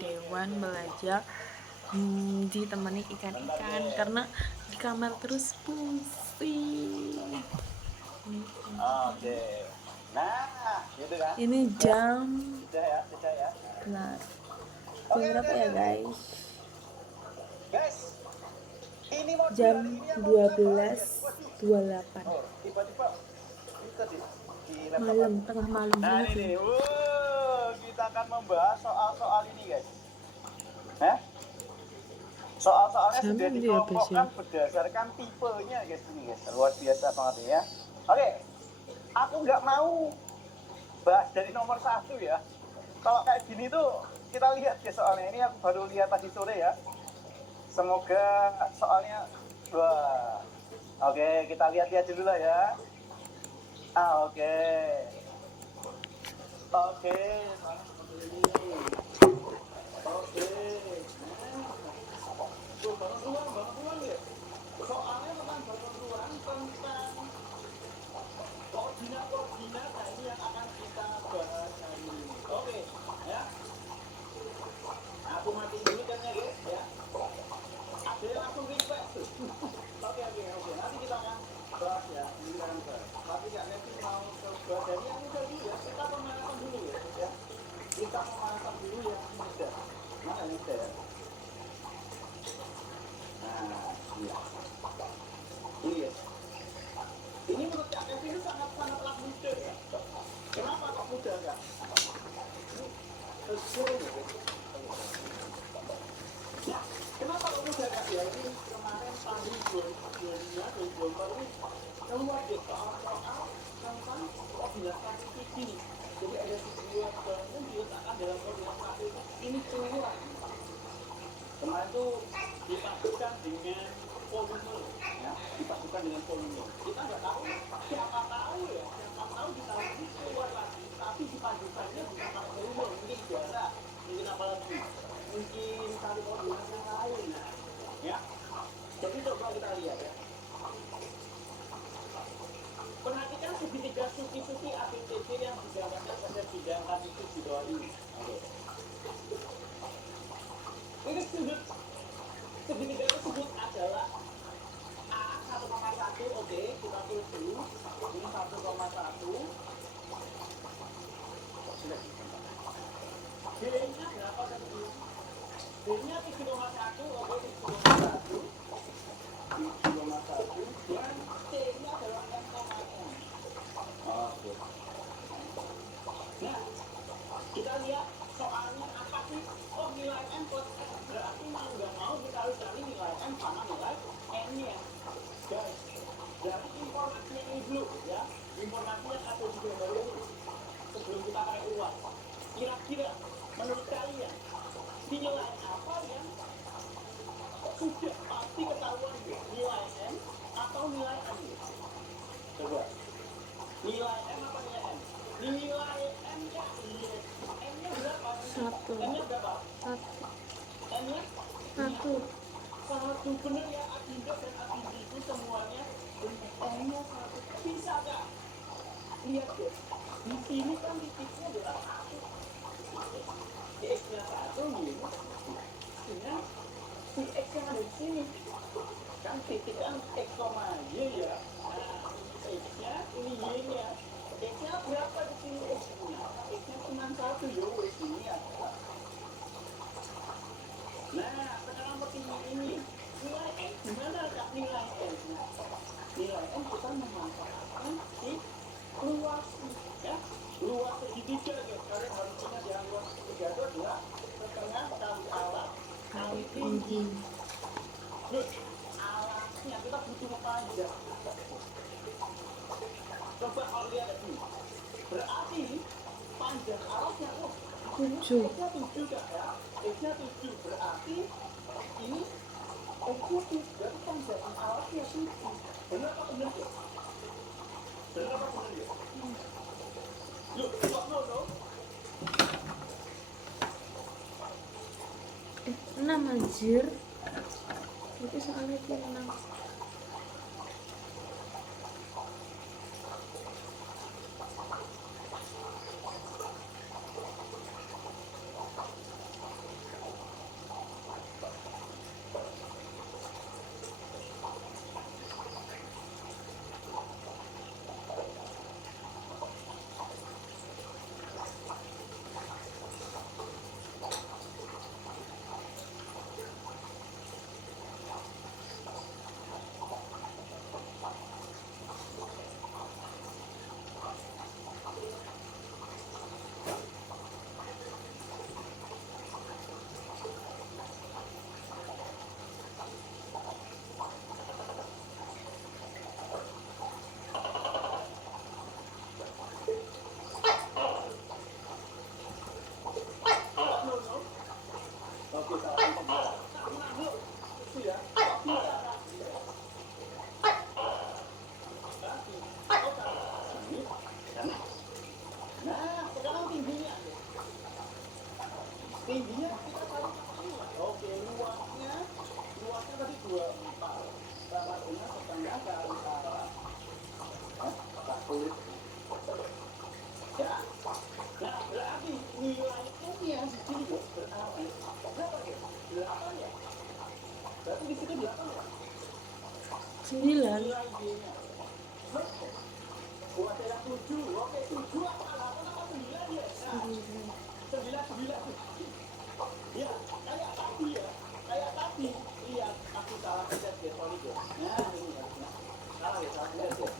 Dewan belajar ditemani ikan-ikan karena di kamar terus pusing. Oke. Nah, gitu kan. Ini jam Sudah ya. jam Oke, berapa ya guys? Guys, ini modul Jam hari ini yang mau kita bahas ya. Waduh. 12.28 Oh, tiba-tiba kita di laptop malam, aku. tengah malam Nah, banget ini ini. nih. Kita akan membahas soal-soal ini, guys. Soal-soalnya sudah Jangan dia dikelompokkan berdasarkan tipenya, guys. Ini, guys. Luar biasa banget ya. Oke. Aku nggak mau bahas dari nomor 1 ya. Kalau kayak gini tuh kita lihat ya soalnya ini aku baru lihat tadi sore ya. Semoga soalnya wah. Oke, kita lihat dulu lah ya. Oke. Oke, seperti ini. Oke. Tuh, bangun ruang ya. Soalnya tentang bangun ruang tentang koordinat nah ini yang akan kita bahas hari ini. Oke, ya. Aku matiin dulu kan ya guys ya. Ada yang langsung request tuh. Oke. Nanti kita akan bahas ya. Ini kan bahas. Tapi Kak Messi mau coba dari yang muda dulu ya. Kita pemanasan dulu ya. Kita pemanasan dulu yang muda. Mana yang muda ya? Nah, iya. Ini ya. Ini menurut Kak Messi itu sangat-sangatlah muda ya. Kenapa kok muda Kak? Ini sesuai ya. Ya, kenapa kok muda Kak ya? Ini kemarin tahun 2022 ini keluar deh soal-soal tentang koordinat statistik ini. Jadi ada sebuah bangun diletakkan dalam koordinat statistik ini keluar. Kemarin tuh dipadukan dengan volume, ya, dipadukan dengan volume. Kita nggak tahu, siapa tahu di tahun ini keluar lagi, tapi dipadukannya bukan pakai volume, mungkin darah, mungkin apa lagi, mungkin satu koordinat yang lain, ya. Jadi coba kita lihat ya. Perhatikan segitiga suki-suki ABCD yang digambarkan pada bidang statistik di bawah ini. Oke. Ini segitiga tersebut adalah A 1,1, oke, kita tulis dulu. Ini 1,1. B-nya berapa tadi? B-nya 7,1, oke, 7,1. 7,1 dan C-nya adalah M,N. Oke. Nah, kita lihat soalnya apa sih? Oh, nilai M plus N. Berarti mau nggak mau kita harus cari nilai M sama nilai N-nya. Guys, dari informasinya ini dulu ya. Informasi yang ada di gambar ini. Sebelum kita pakai uang. Kira-kira menurut kalian nilai apa yang sudah pasti ketahuan ya? Nilai M atau nilai N? Coba. Nilai M apa nilai N? Nilai M-nya iya. M-nya berapa? M-nya berapa? 1. M-nya? 1. 1 bener ya, Adinda dan Adindi itu semuanya M-nya 1. Bisa gak? Lihat deh. Di sini kan titiknya adalah 1. X-nya 1 gitu. Dengan si X yang ada di sini. Kan titik kan X, Y ya. Nah, X-nya, ini Y-nya. X-nya berapa di sini X-nya? X-nya cuma 1 ya, ini adalah. Nah, sekarang pertimbangan ini. Nilai N gimana Kak nilai N? Nilai N kita memanfaatkan si luas ya. Luas segitiga guys. Kalian harus ingat ya, luas segitiga itu adalah setengah kali alat kali tinggi. Loh, alatnya kita butuh panjang. Coba kalau lihat lagi. Berarti panjang alatnya oh 7. X-nya 7 Kak ya. X-nya 7 berarti ini X-nya 7 berarti panjang alatnya 7. Benar apa benar ya? Benar apa benar ya? Yuk, kok no? 6 anjir. Itu soalnya itu 6. kita cari luas. Oke, luasnya tadi 24. Sama setengah kali arah. Satu. Ya. Nah, berarti nilai M yang di sini berarti berapa ya? 8 ya? Berarti di situ 8 ya? 9. Nilai Y-nya. Buat saya 7. Oke, 7 apa 8 apa 9 ya? Nah, 9. Ya, kayak tadi ya. Kayak tadi. Lihat, aku salah pencet ya, sorry ya. Nah, ini harusnya. Salah ya, salah pencet ya.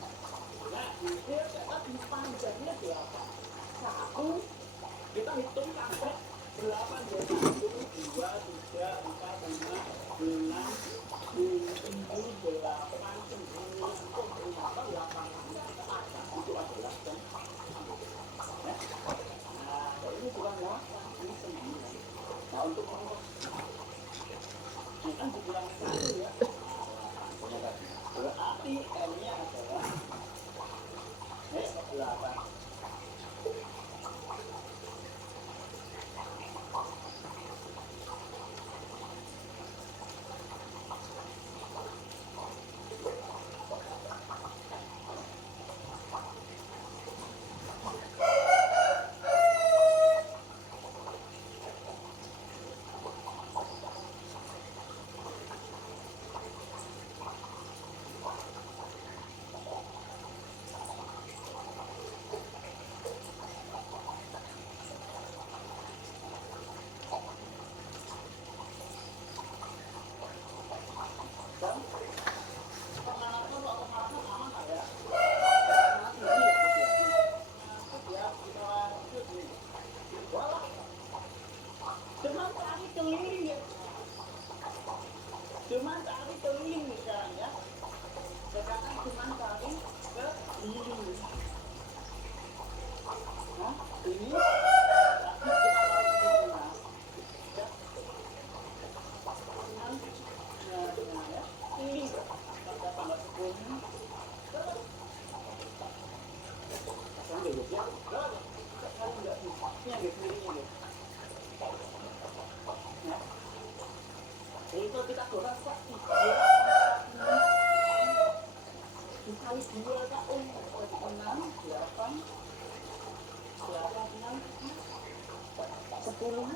Nah, dia kayak tadi panjangnya berapa? 1. Kita hitung sampai 8 ya. 1, 2, 3, 4, 5, 6, 7, 8, 9, ternyata 8 kita ada. Itu adalah kan. Nah, ini bukan 8, ini 9. Nah, untuk ini kan dibilang 1 ya. Berarti M-nya adalah 8. Cuman cari keliling nih sekarang ya. Sekarang cuman cari keliling. Nah, ini itu kita dorong kok dikali 2 tak 6, 8, 6, 10.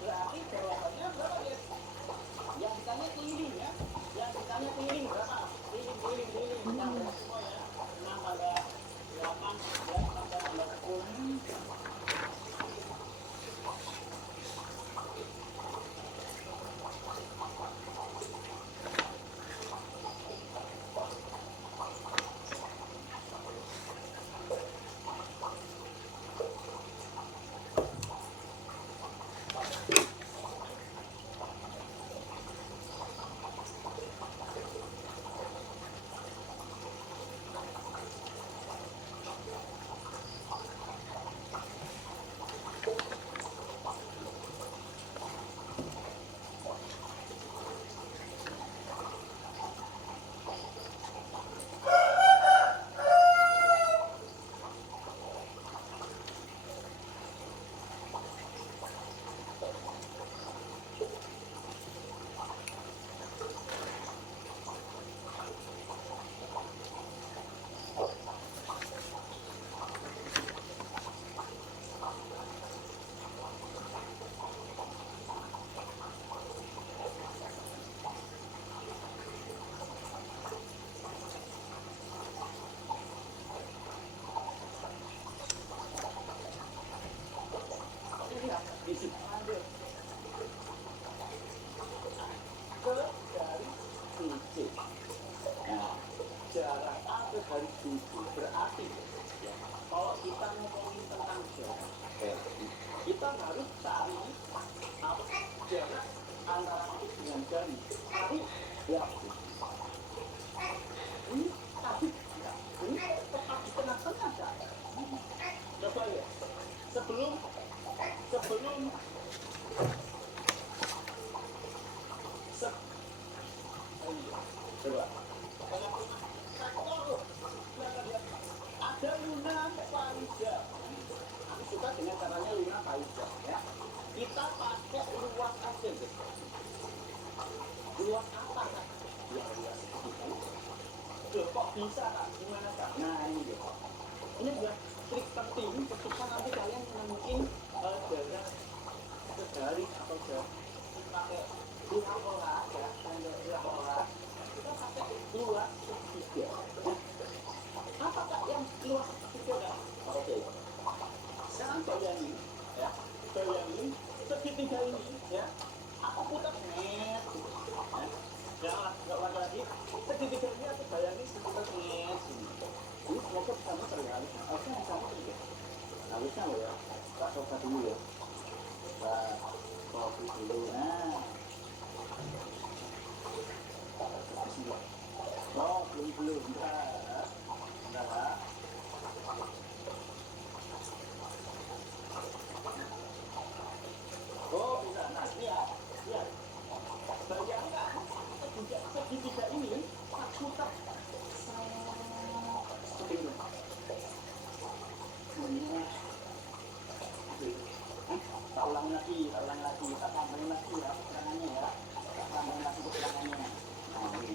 Berarti jawabannya berapa ya? Yang ditanya keliling ya. Yang ditanya keliling berapa? Keliling. Yang semua ya. 6 tambah 8, tambah 10. Berarti ya, kalau kita ngomongin tentang jarak, kita harus cari apa jarak antara titik dengan jari. Cari ya. Ini tadi ya, ini tepat di tengah-tengah kan? Coba ya. Sebelum coba. Ada Luna Farida. Aku suka dengan caranya lunak aja ya. Kita pakai luas aja guys. Luas apa kan? Ya luas kita. Loh, kok bisa kak? Gimana kak? Nah ini dia. Ini adalah trik penting ketika nanti kalian menemukan darah sehari atau pakai lunak olah ya, lunak olah. Kita pakai luas segitiga. Apakah yang luas segitiga? Oke. Sekarang bayangin, ya, bayangin segitiga ini, ya, aku putar net, ya, jangan nggak ulang lagi. Segitiga ini aku bayangin seputar net, ini semoga bisa muter ya, harusnya bisa muter ya, harusnya loh ya, tak coba dulu ya, nah, kopi dulu, nah, oh belum, bentar, oh bisa, nah lihat, bayangkan segitiga ini tak putar segini. Tak ulang lagi, kita tambahin lagi ya keterangannya ya, kita tambahin lagi keterangannya. Nah ini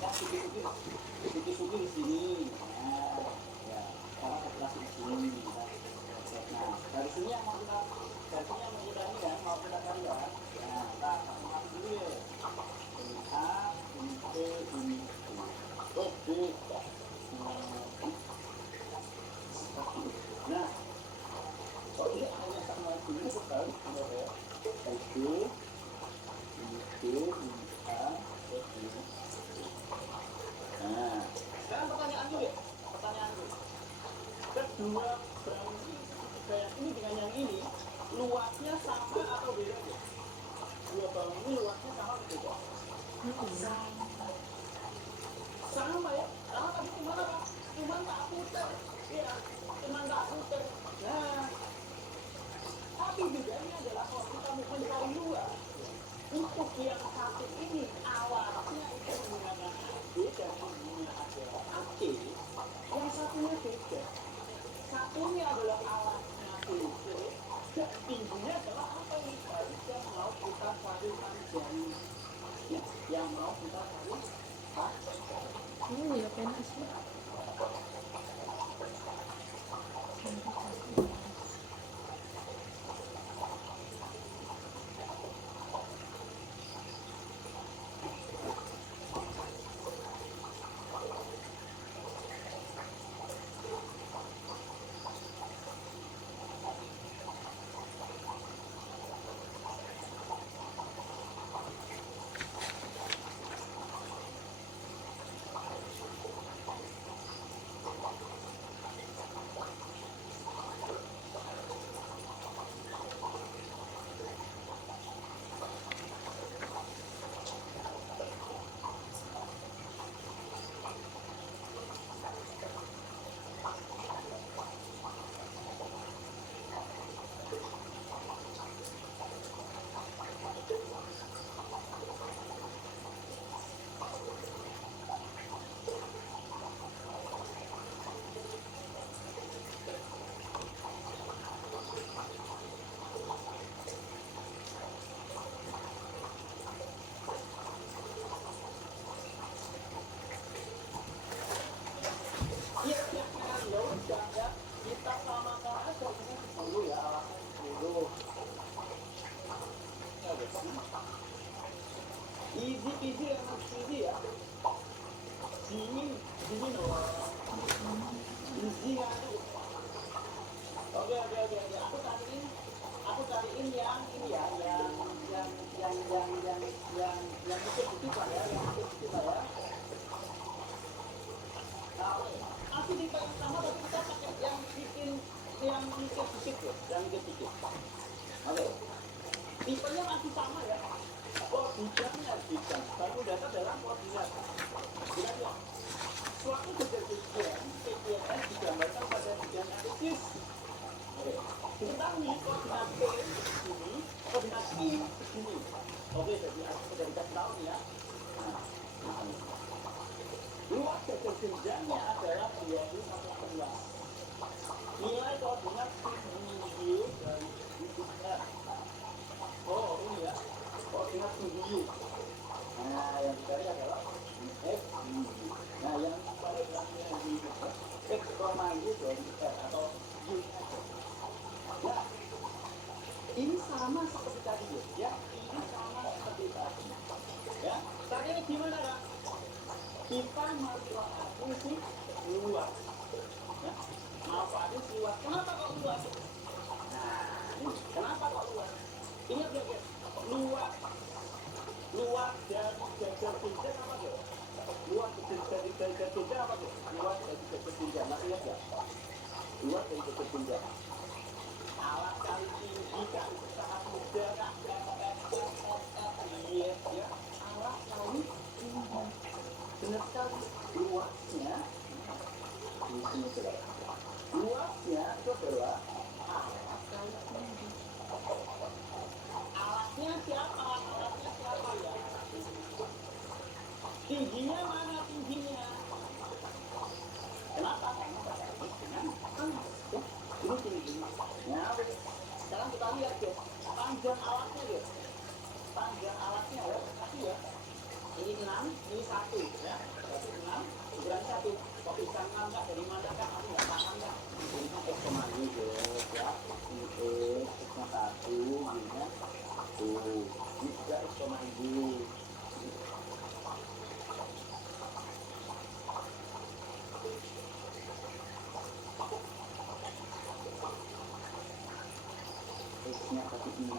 kan suki di sini, nah ya, sekarang populasi di sini. Nah dari sini yang mau kita ini ya, mau kita cari ya. Nah kita masuk dulu ya. Ini A, ini B, ini C. Oh B. Nah, kok ini hanya sama ini sekali, ya. B, ini B, ini A, ini. Nah, sekarang pertanyaan dulu. Kedua bangun yang ini dengan yang ini luasnya sama atau beda? Dua bangun ini luasnya sama atau beda? Sama ya, karena tadi cuma apa? Cuma tak putar, ya, cuma tak putar. Nah, tapi juga ini adalah kalau kita mau mencari luas untuk yang satu ini awalnya itu menggunakan AB dan ininya adalah AC, yang satunya beda. Satunya adalah alatnya DC dan tingginya adalah apa ini? Yang mau kita cari panjangnya, ya, yang mau kita cari ya panas sih. Easy peasy lemon squeezy ya. Sini loh. Easy aja. Oke. Aku cariin yang ini ya, yang dikit-dikit lah ya, Nah, masih di yang sama tapi kita pakai yang dikit-dikit loh, yang dikit-dikit. Oke. Tipenya masih sama ya. Koordinatnya bidang. Bangun data dalam koordinat. Kita lihat. Suatu kejadian PPNS digambarkan pada bidang analisis. Oke. Diketahui koordinat P begini, koordinat I begini. Oke, jadi aku sudah dikasih tahu nih ya. Nah, luas gagal jenjangnya adalah 20 sampai 11. Nilai koordinat video dari titik R. Oh, ini ya. Koordinat video. Nah, yang dicari adalah F. Nah, yang pada belakangnya di X, Y dari R atau U. Nah, ini sama seperti tadi ya. Ini sama seperti tadi. Ya, tadi ini gimana Kak? Kita manfaatkan si luas. Ya, manfaatkan si luas. Kenapa kok luas? Nah, ini kenapa kok luas? Ingat ya, luas dari jajar pinjam apa ya? Luas dari jajar pinjam apa ya? Luas dari jajar pinjam, masih ingat ya? Luas dari jajar pinjam. Alat kali tinggi kali sangat mudah Kak. Iya ya, alat kali tinggi. Benar sekali. Luasnya di sini sudah. Luasnya itu adalah alat kali tinggi. Alatnya siapa? Alatnya siapa ya? Tingginya mana tingginya? Kenapa? Karena berkaitan dengan alat. Ya, ini tingginya. Nah, sekarang kita lihat ya, panjang alatnya ya. Panjang alatnya ya, tapi ya. Ini 6, ini 1 ya. Berarti 6, ukuran 1. Kok bisa 6 Kak? Dari mana Kak? Aku nggak paham Kak. Ini kan X koma ini ya. Ini X koma 1, ini tuh. Ini juga X koma ini. X-nya tadi 6,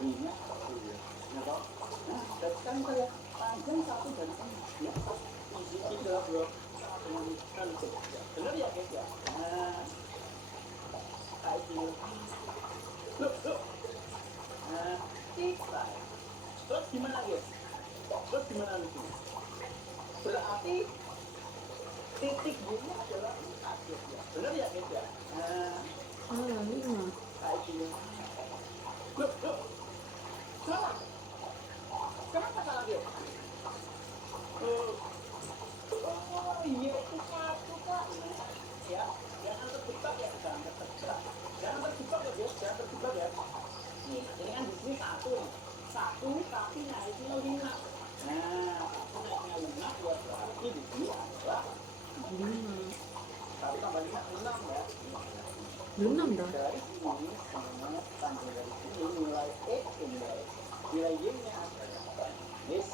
Y-nya 1 ya. Nah, toh? Nah, sekarang saya panjang 1 dan 6 ya. Ini adalah blok dengan benar ya guys ya. Nah, kayak gini. Look. Nah, kita. Terus gimana guys? Terus gimana lagi? Berarti titik B-nya adalah 4 guys ya. Benar ya guys ya. Nah, 5. kayak gini. Look. Salah. Kenapa salah guys? Oh iya itu 1 Kak. Nah, ya, jangan terjebak ya, jangan terjebak ya guys, jangan terjebak ya. Nih, ini kan di sini 1 nih. 1 tapi naiknya 5. Nah, naiknya 5 buat berarti di sini adalah 5. tapi tambah 5, 6 ya. 6 dah. Dari sini sama tambah dari sini nilai X nilai Y-nya adalah yes.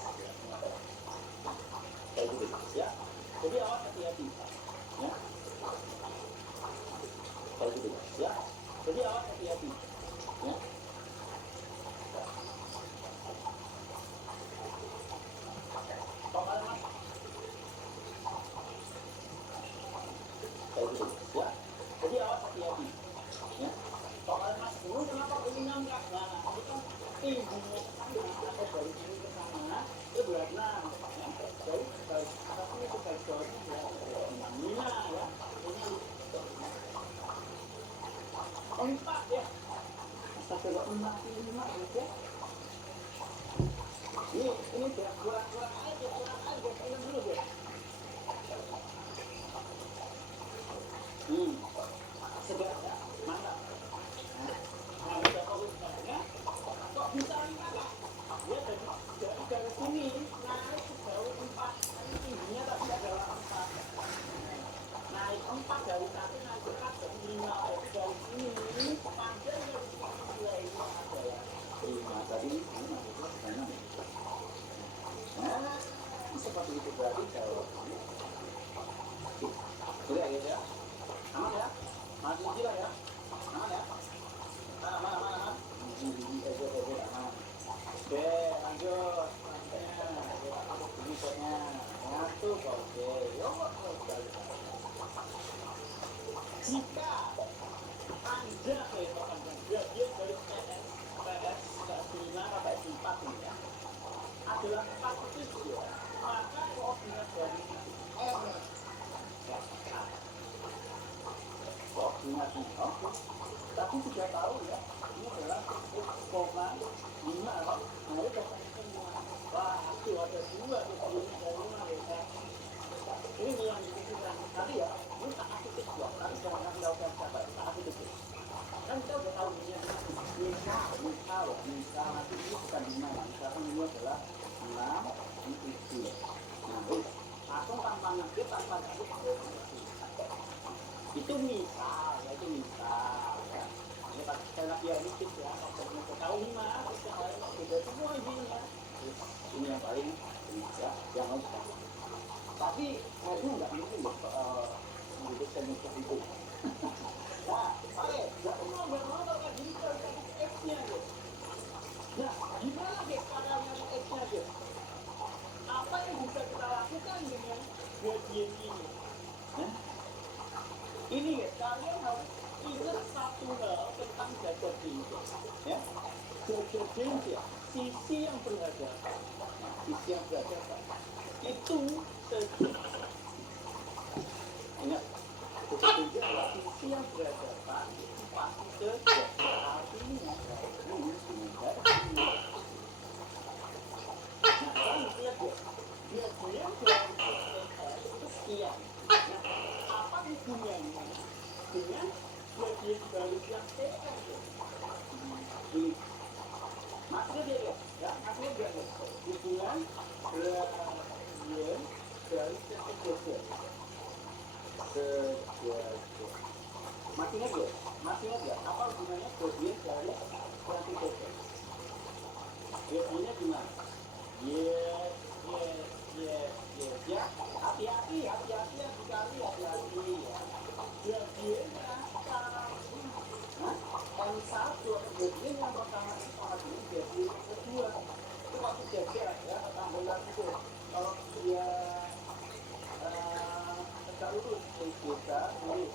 Kayak gitu ya. Jadi awas hati-hati ya. Kayak gitu ya. Jadi awas hati-hati ya. Pokoknya mas kayak gitu ya. Jadi awas hati-hati ya. Pokoknya mas dulu kenapa ini nggak? Nah, itu kan tingginya sama atau dari sini ke sana itu berat 6 ya. Jadi atas ini ke garis bawahnya ya 5 ya. Ini 4 ya. Astagfirullah 45 ya. Ini biar kurang aja ini dulu ya. Segar ya, mantap. Nah, udah fokus ya. Kok bisa 5 Kak? Dia dari sini naik sejauh 4. Ini tingginya tadi adalah 4. Naik 4 dari 1 naik 4 dari 5. Jadi dari sini panjang dari sini nilainya adalah 5. Tadi ini maksudnya sebenarnya. Nah, seperti itu berarti jawabannya. Boleh ya? Aman ya? Masih gila ya? Aman ya? Aman. Aman. Oke, lanjut. Berikutnya. Satu, oke. Jika Anda dia dari PS ke 5 sampai 4 ini ya, adalah 4 titik ya, maka koordinat dari R koordinatnya oke. Tapi sudah tahu ya, ini adalah 6,5 loh. Nah, itu dapat semua. Wah, itu ada 2 tuh ini dari 5 ya. Ini yang dikisihkan tadi ya, ini tak kasih titik 2, tapi jangan kasih tahu siapa. misal nanti ini bukan 5, misalkan ini adalah 6, ini 7. Nah, langsung tanpa ngedit, tanpa ngedit, itu misal, ya itu misal ya. Ini sekali lagi ya, ini tips ya, kalau mau tahu 5, terus yang lain beda semua isinya. Terus ini yang paling bisa, yang harus tahu. Tapi kayaknya nggak mungkin loh mendidik senior itu. Nah, oke, nggak semua benar-benar kayak gini kalau kita X-nya gitu. Nah, gimana deh caranya di X-nya gitu? Apa yang bisa kita lakukan dengan gradient ini? Nah, ini ya, kalian harus ingat satu hal tentang jajar tingkat. Ya, jajar tingkat, sisi yang berhadapan. Nah, sisi yang berhadapan itu ingat, jajar tingkat adalah sisi yang berhadapan itu pasti sejajar artinya. Ini sebenarnya. Nah, kan lihat ya, gradient dari itu sekian. Nah, apa hubungannya dengan gradient balik yang TR ya? Ini maksudnya dia lihat ya, maksudnya dia lihat hubungan gradient dari sejajar maksudnya dia apa hubungannya gradient dari sejajar? Gradientnya gimana? Yes, ya, hati-hati ya, dikali hati-hati ya. Gradientnya sama, M1 gradient yang pertama itu sama dengan gradient yang kedua. Itu waktu jajar ya, tambahan itu. Kalau dia tegak lurus, tegak lurus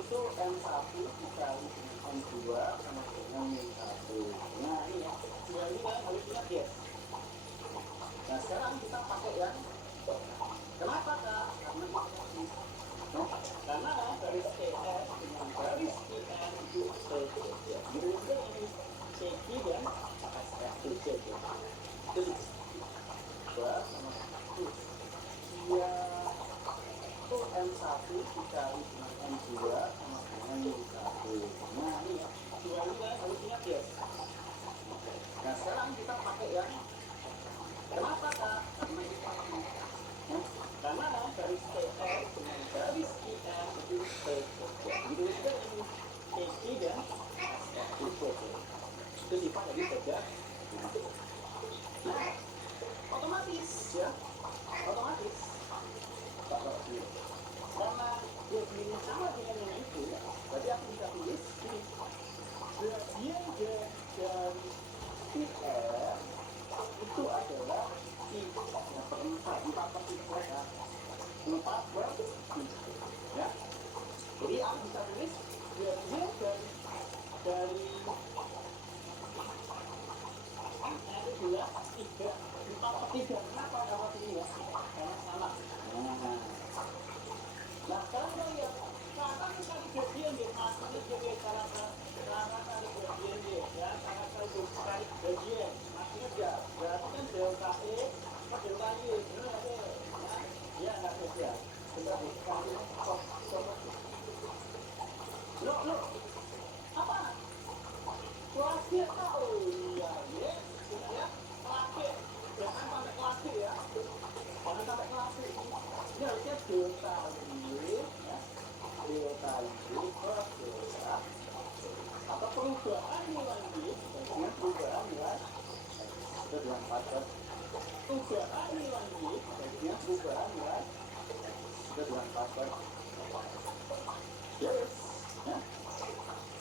itu M1 dikali dengan M2 sama dengan M1. Nah ini ya, dua ini kan harus ingat ya. Nah sekarang kita pakai yang kenapa kak? Karena karena garis TR dengan garis IN itu sejajar. Gitu juga ini CQ dan SF itu sejajar. Itu dua sama itu. Dia itu M1 dikali dengan M2 sama dengan M1. Nah ini ya, dua ini kan harus ingat ya. Nah sekarang kita pakai yang kenapa kak? Karena ini karena garis TR dengan garis IN itu sejajar. Gitu juga ini CQ dan SF itu sejajar. Itu sifat dari sejajar. Nah otomatis ya, otomatis karena gradient sama dengan yang itu, berarti aku bisa tulis ini gradient dari PR itu adalah yang berempat, 4/3 ya, 4/3 ya. Jadi aku bisa tulis gradient dari itu adalah 4/3. Kenapa dapat ini ya? Karena sama. Nah sekarang kita lihat cara cari gradient deh, maksudnya jadi cara cari gradient deh ya, cara cari gradient maksudnya dia berarti kan delta E sama delta Y bener nggak deh ya nggak beda sebentar kasih lo apa kelas D tahu iya ya ya kelas D jangan sampai kelas D ya, jangan sampai kelas D ini harusnya delta Y ya, delta Y per delta atau perubahan nilai Y dengan perubahan nilai itu dengan pacar perubahan nilai Y dengan perubahan nilai itu dengan pacar yes ya.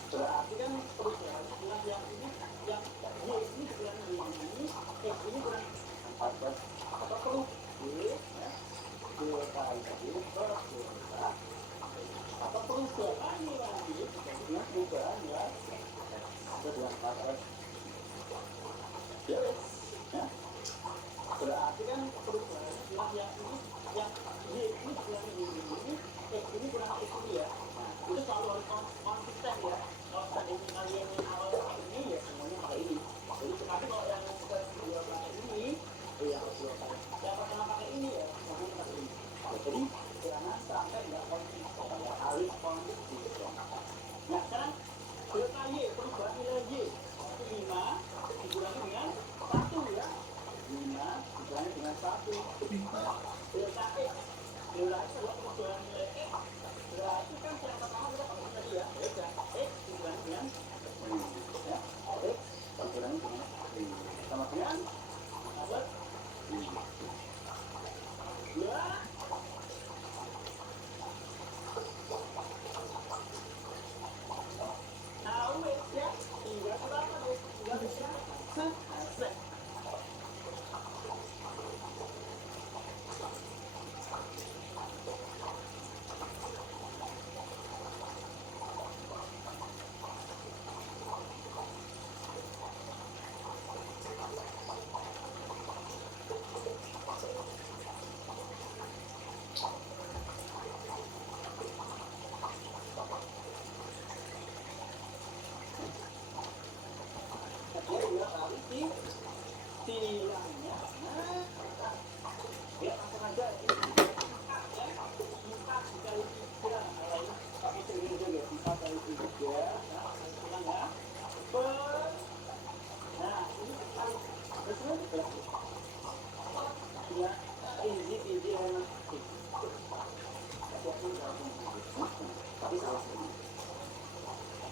Berarti kan perubahan nilai yang ini yang Y ini dengan Y ini X ini dengan pacar atau perlu Y ya, delta Y per delta atau perubahan nilai Y dengan perubahan nilai itu dengan pacar yes ya. Berarti kan perubahan nilai yang ini yang Y ini dengan Y ini X silangnya. Nah, ya langsung aja ini empat ya, empat dikali tiga, tapi sering juga empat kali tiga, nah silang ya, nah ini kali betul ya, easy enak, tapi salah ini.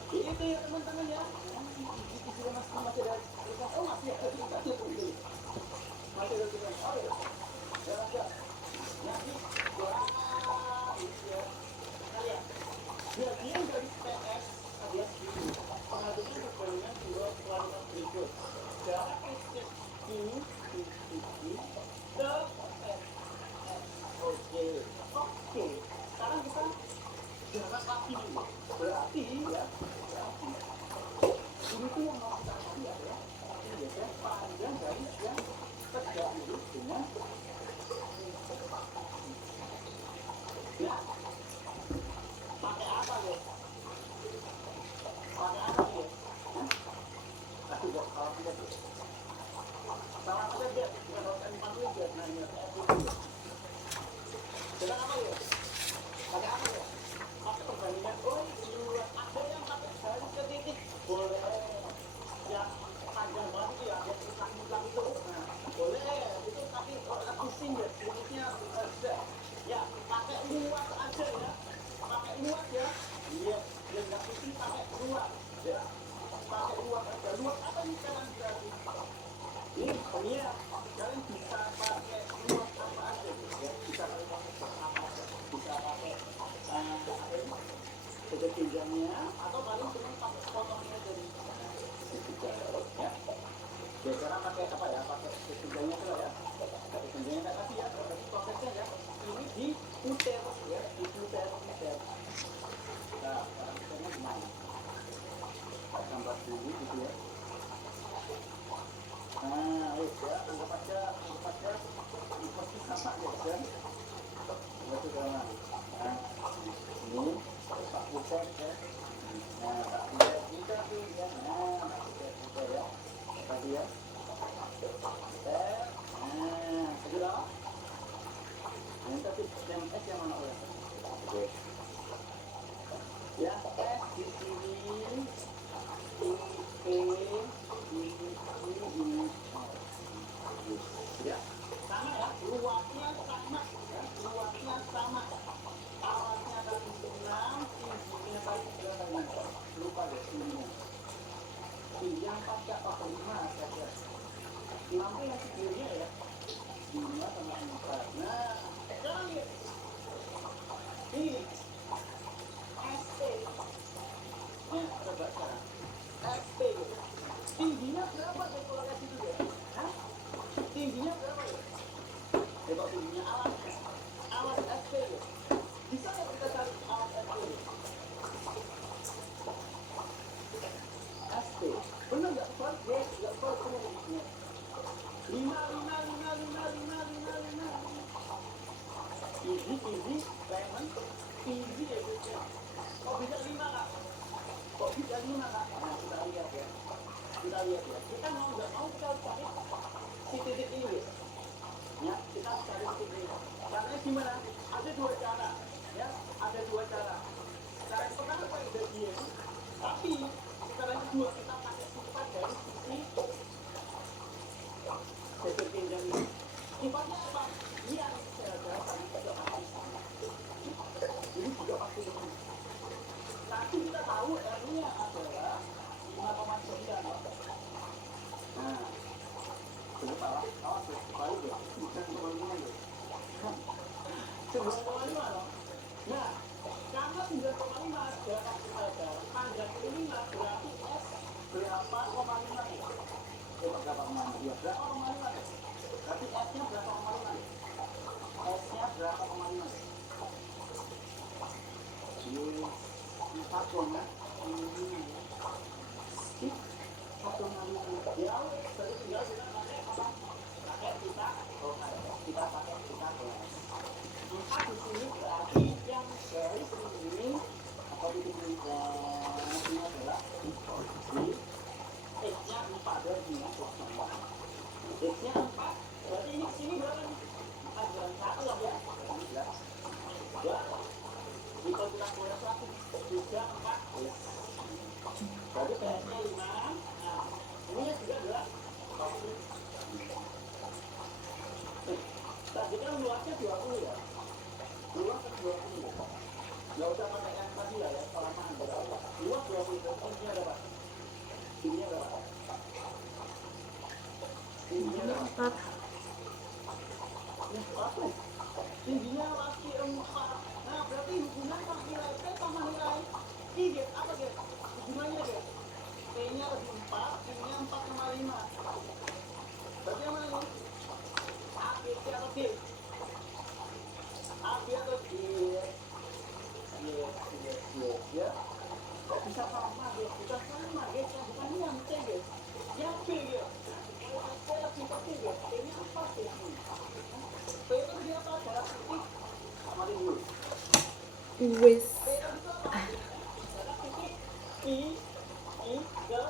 Itu ya teman-teman ya, easy masih ada, oh masih ada tulisannya masih ada tulisan, oh ya. Jadi, bagian dari PS alias pengaturan perbandingan dua kualitas berikut. Jarak escape ini ke Oke. Sekarang kita jarak lagi nih. Berarti ya, ini tuh yang mau kita lihat ya. Ini biasanya panjang dari yang tegak ini dengan ya, pakai apa ya? Pakai apa ya? Aku buat salah aja deh. Salah aja deh. Kita harus empat dulu biar nanya dulu. Kita apa ya? Pakai apa ya? Pakai perbandingan. Oh, dua. Ada yang pakai garis ke titik. Boleh. Yang panjang banget itu ya. Yang mutlak itu. Nah, boleh. Itu tapi pusing ya. Limitnya sudah. Ya, pakai luas aja ya. Pakai luas ya. Iya, yang nggak pusing pakai luas ya. Pakai luas aja. Luas apa nih kalian berarti? Ini ya, kalian bisa pakai luas apa aja ya. Bisa pakai apa aja. Bisa pakai apa ini? Sejak pinjamnya atau paling cuma pakai potongnya dari ya. Biasanya pakai apa ya? Pakai pinjamnya itu ya. Pakai pinjamnya kayak tadi ya. Tapi prosesnya ya. Ini diputer ya, diputer. Nah, caranya gimana? Gambar dulu gitu ya. Nah, ya, anggap aja seperti sama aja ya. Itu sama. Nah, ini tak puter ya. Nah, tak puter tuh ya. Nah, tak puter ya. Tadi ya. Nah, sudah. Yang tadi yang S yang mana oleh? Oke. Ya, S di sini, ini. Ya, sama ya, luasnya sama, ya, luasnya sama. Alasnya tadi 6, tingginya tadi berapa? Lupa deh tingginya. Tingginya 4 atau 5 saja. 6 yang segininya ya. 5 sama 4. Nah, sekarang lihat. Ini ST. Nah, coba sekarang. ST. Tingginya berapa deh kalau kayak gitu ya? Hah? Tingginya berapa ya? Coba tingginya alasnya. Alas ST ya. Bisa nggak kita cari alas ST ya? ST. Bener nggak? Soal gue nggak tahu kamu begini. 5. Easy, lemon, easy ya guys. Kok bisa 5 kak? Kok bisa 5 kak? Nah kita lihat ya. Kita mau nggak mau kita harus cari si titik ini ya. Kita harus cari titik ini. Caranya gimana? Ada 2 cara ya. Ada 2 cara. Cara yang pertama pakai bagian. Tapi cara yang kedua kita pakai sifat dari sisi sisi pinjam ini. Sifatnya apa? Iya, ini juga pasti ini. Nanti kita tahu R-nya adalah 5,9. Nah, itu salah. Awas ya, balik ya. Bukan 9,5 ya. 9,5 dong. Nah, karena 9,5 gerakan kita panjang 5 berarti S berapa 0,5 ya? Berapa 0,5 ya? Berapa 0,5 ya? Berarti S-nya berapa 0,5 ya? S-nya berapa 0,5 ya? Ini 4,5 ya, berarti tinggal kita pakai apa? Pakai kita pakai kita kelas 4 di sini berarti yang garis ini atau titik ini adalah di X-nya 4 dan 5 plus 6. X PS-nya 5. Nah, ini juga adalah tadi kan luasnya 20 ya. Luas kan 20 ya. Nggak usah pakai yang tadi lah ya, kelamaan berapa. Luas 20, ini ada Pak. Ini ada Pak. Ini ada Pak. 4. Ya, apa? Tingginya masih 4. Nah, berarti hubungan pas nilai P sama nilai I, Gap. Apa, Gap? Hubungannya, Gap? P-nya lebih 4, I-nya 4,5. Berarti yang mana ini? A, B, C, atau D? A, B, atau D? Ya. Kok bisa sama, Gap? Bisa sama, Gap. Yang bukan ini yang C, Gap. Yang B, Gap. P lebih kecil, Gap. P-nya 4, Gap. P itu dia apa? Darah putih. Amarin dulu. Wis. P itu apa? Darah putih. I, ke,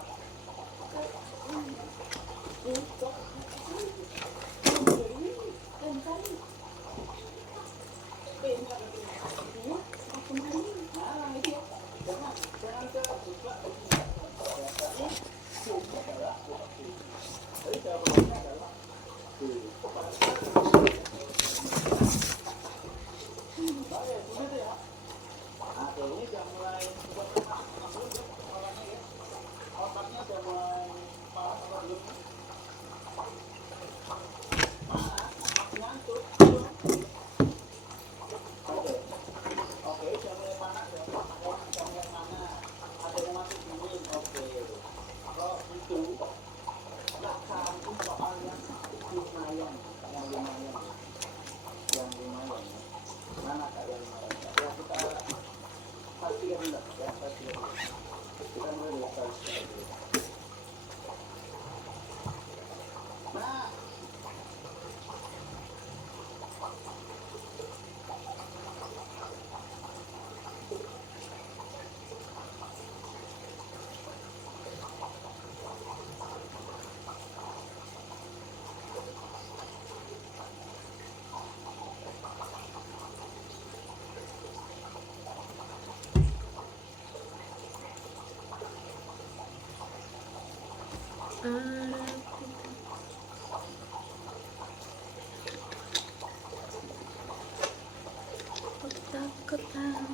otaknya udah mulai parah apa belum? Ngantuk. Oke, udah mulai panas ya. Ada yang mana? Ada yang masih dingin. Oke. Kalau itu, tak satu soal yang lumayan, yang lumayan. Mana kak yang lumayan? Ya kita pastikan dulu, ya pastikan dulu. Kita mulai dari pastikan dulu. Nah. Kotak-kotak.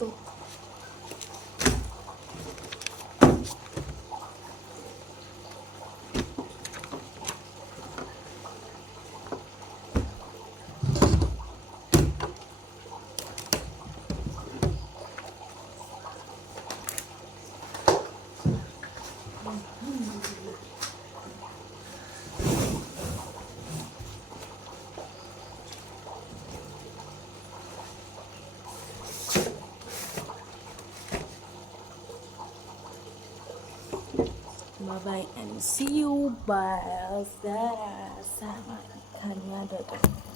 Tuh. Bye bye and see you. Bye. Sama ikannya ada tuh.